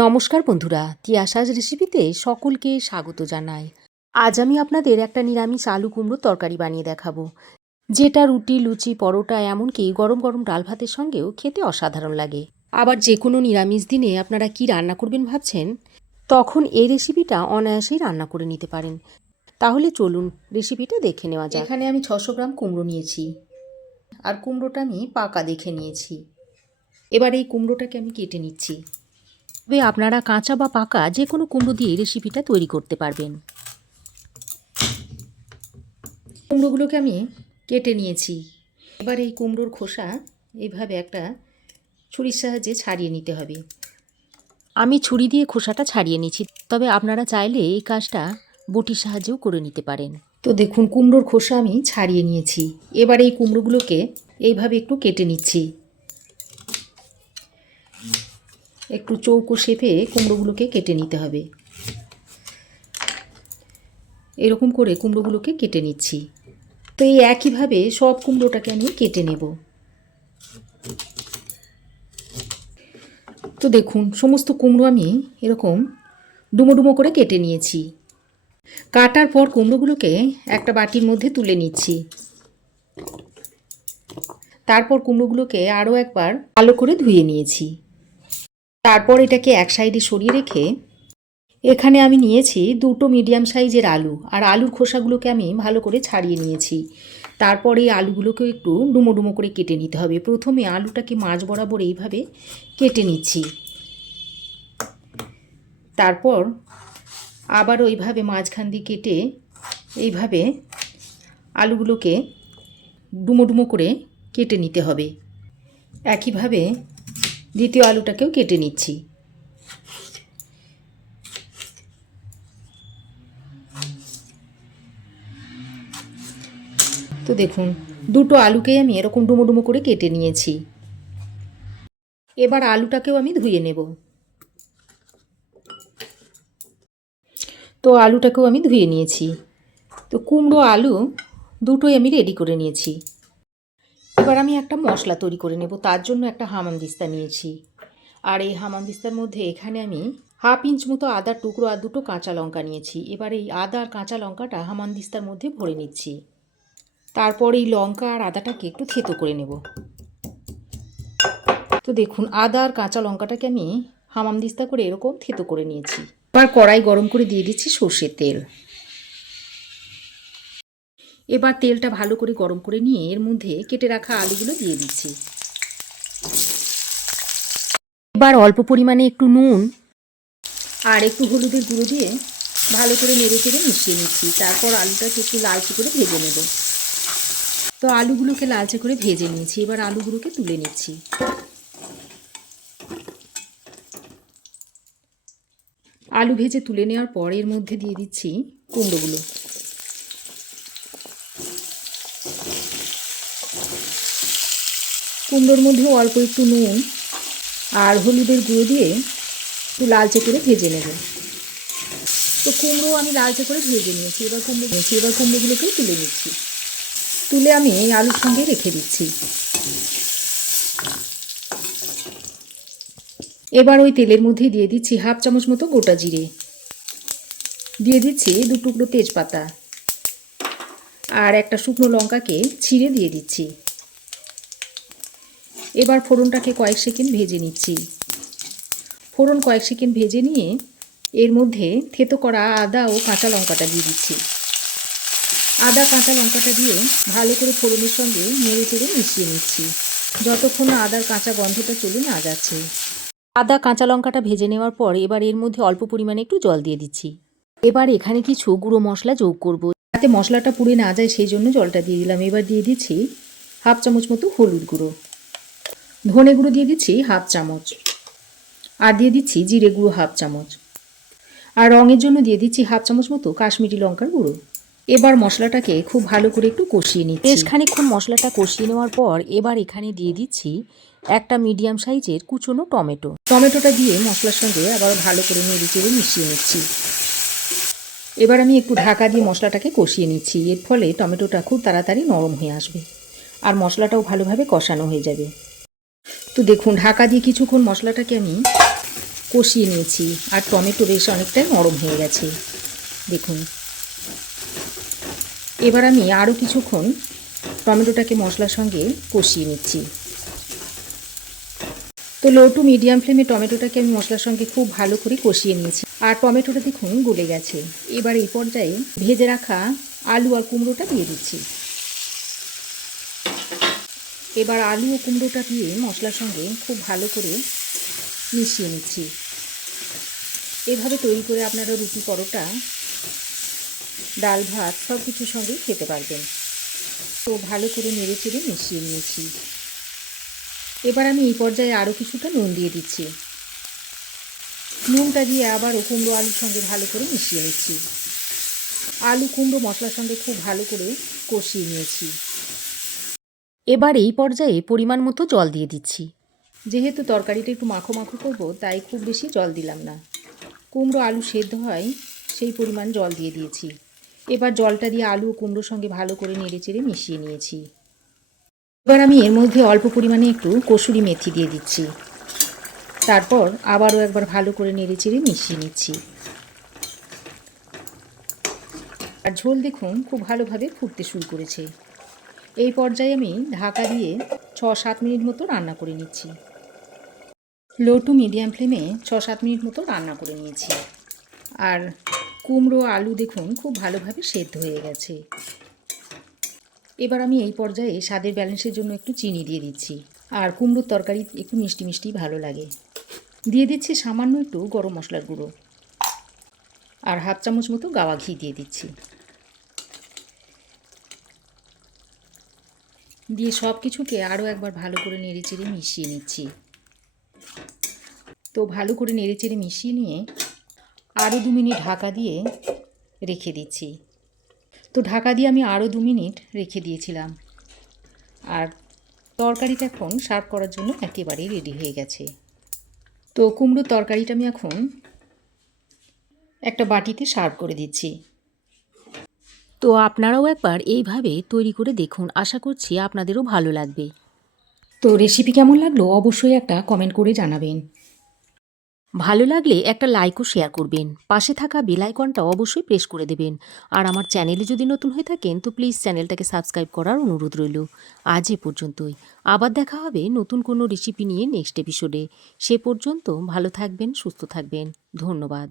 নমস্কার বন্ধুরা, তিয়াশাস রেসিপিতে সকলকে স্বাগত জানাই। আজ আমি আপনাদের একটা নিরামিষ আলু কুমড়োর তরকারি বানিয়ে দেখাবো, যেটা রুটি, লুচি, পরোটা, এমনকি গরম গরম ডাল ভাতের সঙ্গেও খেতে অসাধারণ লাগে। আবার যে কোনো নিরামিষ দিনে আপনারা কি রান্না করবেন ভাবছেন, তখন এই রেসিপিটা অনায়াসেই রান্না করে নিতে পারেন। তাহলে চলুন রেসিপিটা দেখে নেওয়া যাক। এখানে আমি 600 গ্রাম কুমড়ো নিয়েছি, আর কুমড়োটা আমি পাকা দেখে নিয়েছি। এবার এই কুমড়োটাকে আমি কেটে নিচ্ছি। তবে আপনারা কাঁচা বা পাকা যে কোনো কুমড়ো দিয়ে রেসিপিটা তৈরি করতে পারবেন। কুমড়োগুলোকে আমি কেটে নিয়েছি। এবার এই কুমড়োর খোসা এইভাবে একটা ছুরির সাহায্যে ছাড়িয়ে নিতে হবে। আমি ছুরি দিয়ে খোসাটা ছাড়িয়ে নিচ্ছি, তবে আপনারা চাইলে এই কাজটা বটির সাহায্যেও করে নিতে পারেন। তো দেখুন, কুমড়োর খোসা আমি ছাড়িয়ে নিয়েছি। এবার এই কুমড়োগুলোকে এইভাবে একটু কেটে নিচ্ছি। একটু চৌকো শেপে কুমড়োগুলোকে কেটে নিতে হবে। এরকম করে কুমড়োগুলোকে কেটে নিচ্ছি। তো এই একইভাবে সব কুমড়োটাকে আমি কেটে নেব। তো দেখুন, সমস্ত কুমড়ো আমি এরকম ডুমো ডুমো করে কেটে নিয়েছি। কাটার পর কুমড়োগুলোকে একটা বাটির মধ্যে তুলে নিচ্ছি। তারপর কুমড়োগুলোকে আরও একবার ভালো করে ধুয়ে নিয়েছি। তারপর এটাকে এক সাইডে সরিয়ে রেখে এখানে আমি নিয়েছি দুটো মিডিয়াম সাইজের আলু, আর আলুর খোসাগুলোকে আমি ভালো করে ছাড়িয়ে নিয়েছি। তারপর এই আলুগুলোকেও একটু ডুমো ডুমো করে কেটে নিতে হবে। প্রথমে আলুটাকে মাঝ বরাবর এইভাবে কেটে নিচ্ছি। তারপর আবার ওইভাবে মাঝখান দিয়ে কেটে এইভাবে আলুগুলোকে ডুমো ডুমো করে কেটে নিতে হবে। একইভাবে দ্বিতীয় আলুটাকেও কেটে নিচ্ছি। তো দেখুন, দুটো আলুকেই আমি এরকম ডুমো ডুমো করে কেটে নিয়েছি। এবার আলুটাকেও আমি ধুয়ে নেব। তো আলুটাকেও আমি ধুয়ে নিয়েছি। তো কুমড়ো আলু দুটোই আমি রেডি করে নিয়েছি। এবার আমি একটা মশলা তৈরি করে নেব। তার জন্য একটা হামানদিস্তা নিয়েছি, আর এই হামানদিস্তার মধ্যে এখানে আমি হাফ ইঞ্চ মতো আদার টুকরো আর দুটো কাঁচা লঙ্কা নিয়েছি। এবার এই আদা আর কাঁচা লঙ্কাটা হামানদিস্তার মধ্যে ভরে নিচ্ছি। তারপর এই লঙ্কা আর আদাটাকে একটু থেতো করে নেব। তো দেখুন, আদা আর কাঁচা লঙ্কাটাকে আমি হামানদিস্তা করে এরকম থেতো করে নিয়েছি। এবার কড়াই গরম করে দিয়ে দিচ্ছি সর্ষের তেল। এবার তেলটা ভালো করে গরম করে নিয়ে এর মধ্যে কেটে রাখা আলুগুলো দিয়ে দিচ্ছি। এবার অল্প পরিমাণে একটু নুন আর একটু হলুদের গুঁড়ো দিয়ে ভালো করে নেড়ে চেড়ে মিশিয়ে নিচ্ছি। তারপর আলুটাকে একটু লালচে করে ভেজে নেব। তো আলুগুলোকে লালচে করে ভেজে নিয়েছি। এবার আলুগুলোকে তুলে নিচ্ছি। আলু ভেজে তুলে নেওয়ার পর এর মধ্যে দিয়ে দিচ্ছি কুমড়োগুলো। কুমড়োর মধ্যে অল্প একটু নুন আর হলুদের গুঁড়ো দিয়ে একটু লালচে করে ভেজে নেব। তো কুমড়ো আমি লালচে করে ভেজে নিয়েছি। এবার কুমড়োগুলোকেও তুলে নিচ্ছি। তুলে আমি এই আলুর সঙ্গে রেখে দিচ্ছি। এবার ওই তেলের মধ্যে দিয়ে দিচ্ছি হাফ চামচ মতো গোটা জিরে, দিয়ে দিচ্ছি দু টুকরো তেজপাতা, আর একটা শুকনো লঙ্কাকে ছিঁড়ে দিয়ে দিচ্ছি। এবার ফোড়নটাকে কয়েক সেকেন্ড ভেজে নিচ্ছি। ফোড়ন কয়েক সেকেন্ড ভেজে নিয়ে এর মধ্যে থেতো করা আদা ও কাঁচা লঙ্কাটা দিয়ে দিচ্ছি। আদা কাঁচা লঙ্কাটা দিয়ে ভালো করে ফোড়নের সঙ্গে নেড়ে চেড়ে মিশিয়ে নিচ্ছি, যতক্ষণ না আদার কাঁচা গন্ধটা চলে না যাচ্ছে। আদা কাঁচা লঙ্কাটা ভেজে নেওয়ার পর এবার এর মধ্যে অল্প পরিমাণে একটু জল দিয়ে দিচ্ছি। এবার এখানে কিছু গুঁড়ো মশলা যোগ করব, যাতে মশলাটা পুড়ে না যায়, সেই জন্য জলটা দিয়ে দিলাম। এবার দিয়ে দিচ্ছি হাফ চামচ মতো হলুদ গুঁড়ো, ধনে গুঁড়ো দিয়ে দিচ্ছি হাফ চামচ, আর দিয়ে দিচ্ছি জিরে গুঁড়ো হাফ চামচ, আর রঙের জন্য দিয়ে দিচ্ছি হাফ চামচ মতো কাশ্মীরি লঙ্কার গুঁড়ো। এবার মশলাটাকে খুব ভালো করে একটু কষিয়ে নিচ্ছি। বেশ খানিকক্ষণ মশলাটা কষিয়ে নেওয়ার পর এবার এখানে দিয়ে দিচ্ছি একটা মিডিয়াম সাইজের কুচনো টমেটোটা দিয়ে মশলার সঙ্গে আবার ভালো করে নেড়ে চেড়ে মিশিয়ে নিচ্ছি। এবার আমি একটু ঢাকা দিয়ে মশলাটাকে কষিয়ে নিচ্ছি। এর ফলে টমেটোটা খুব তাড়াতাড়ি নরম হয়ে আসবে, আর মশলাটাও ভালোভাবে কষানো হয়ে যাবে। তো দেখুন, ঢাকা দিয়ে কিছুক্ষণ মশলাটাকে আমি কষিয়ে নিয়েছি। আর টমেটো বেশ অনেকটাই নরম হয়ে গেছে দেখুন। এবার আমি আরও কিছুক্ষণ টমেটোটাকে মশলার সঙ্গে কষিয়ে নিচ্ছি। তো লো টু মিডিয়াম ফ্লেমে টমেটোটাকে আমি মশলার সঙ্গে খুব ভালো করে কষিয়ে নিয়েছি। আর টমেটোটা দেখুন গলে গেছে। এবার এই পর্যায়ে ভেজে রাখা আলু আর কুমড়োটা দিয়ে দিচ্ছি। এবার আলু ও কুমড়োটা দিয়ে মশলার সঙ্গে খুব ভালো করে মিশিয়ে নিচ্ছি। এভাবে তৈরি করে আপনারা রুটি, পরোটা, ডাল ভাত সব কিছুর সঙ্গেই খেতে পারবেন। তো ভালো করে নেড়ে চেড়ে মিশিয়ে নিয়েছি। এবার আমি এই পর্যায়ে আরও কিছুটা নুন দিয়ে দিচ্ছি। নুনটা দিয়ে আবারও কুমড়ো আলুর সঙ্গে ভালো করে মিশিয়ে নিচ্ছি। আলু কুমড়ো মশলার সঙ্গে খুব ভালো করে কষিয়ে নিয়েছি। এবার এই পর্যায়ে পরিমাণ মতো জল দিয়ে দিচ্ছি। যেহেতু তরকারিটা একটু মাখো মাখো করবো, তাই খুব বেশি জল দিলাম না। কুমড়ো আলু সেদ্ধ হয় সেই পরিমাণ জল দিয়ে দিয়েছি। এবার জলটা দিয়ে আলু ও কুমড়োর সঙ্গে ভালো করে নেড়ে চেড়ে মিশিয়ে নিয়েছি। এবার আমি এর মধ্যে অল্প পরিমাণে একটু কসুরি মেথি দিয়ে দিচ্ছি। তারপর আবারও একবার ভালো করে নেড়ে চেড়ে মিশিয়ে নিচ্ছি। আর ঝোল দেখুন খুব ভালোভাবে ফুটতে শুরু করেছে। এই পর্যায়ে আমি ঢাকা দিয়ে 6-7 মিনিট মতো রান্না করে নিচ্ছি। লো টু মিডিয়াম ফ্লেমে 6-7 মিনিট মতো রান্না করে নিয়েছি। আর কুমড়ো আলু দেখুন খুব ভালোভাবে সেদ্ধ হয়ে গেছে। এবার আমি এই পর্যায়ে স্বাদের ব্যালেন্সের জন্য একটু চিনি দিয়ে দিচ্ছি। আর কুমড়োর তরকারি একটু মিষ্টি মিষ্টি ভালো লাগে। দিয়ে দিচ্ছি সামান্য একটু গরম মশলার গুঁড়ো। আর হাফ চামচ মতো গাওয়া ঘি দিয়ে দিচ্ছি। দিয়ে সব কিছুকে আরও একবার ভালো করে নেড়েচেড়ে মিশিয়ে নিচ্ছি। তো ভালো করে নেড়েচেড়ে মিশিয়ে নিয়ে আরও 2 মিনিট ঢাকা দিয়ে রেখে দিচ্ছি। তো ঢাকা দিয়ে আমি আরও 2 মিনিট রেখে দিয়েছিলাম। আর তরকারিটা এখন সার্ভ করার জন্য একেবারেই রেডি হয়ে গেছে। তো কুমড়োর তরকারিটা আমি এখন একটা বাটিতে সার্ভ করে দিচ্ছি। তো আপনারাও একবার এইভাবে তৈরি করে দেখুন, আশা করছি আপনাদেরও ভালো লাগবে। তো রেসিপি কেমন লাগলো অবশ্যই একটা কমেন্ট করে জানাবেন। ভালো লাগলে একটা লাইক ও শেয়ার করবেন। পাশে থাকা বেল আইকনটা অবশ্যই প্রেস করে দেবেন। আর আমার চ্যানেলে যদি নতুন হয়ে থাকেন তো প্লিজ চ্যানেলটাকে সাবস্ক্রাইব করার অনুরোধ রইল। আজ এ পর্যন্তই। আবার দেখা হবে নতুন কোনো রেসিপি নিয়ে নেক্সট এপিসোডে। সে পর্যন্ত ভালো থাকবেন, সুস্থ থাকবেন। ধন্যবাদ।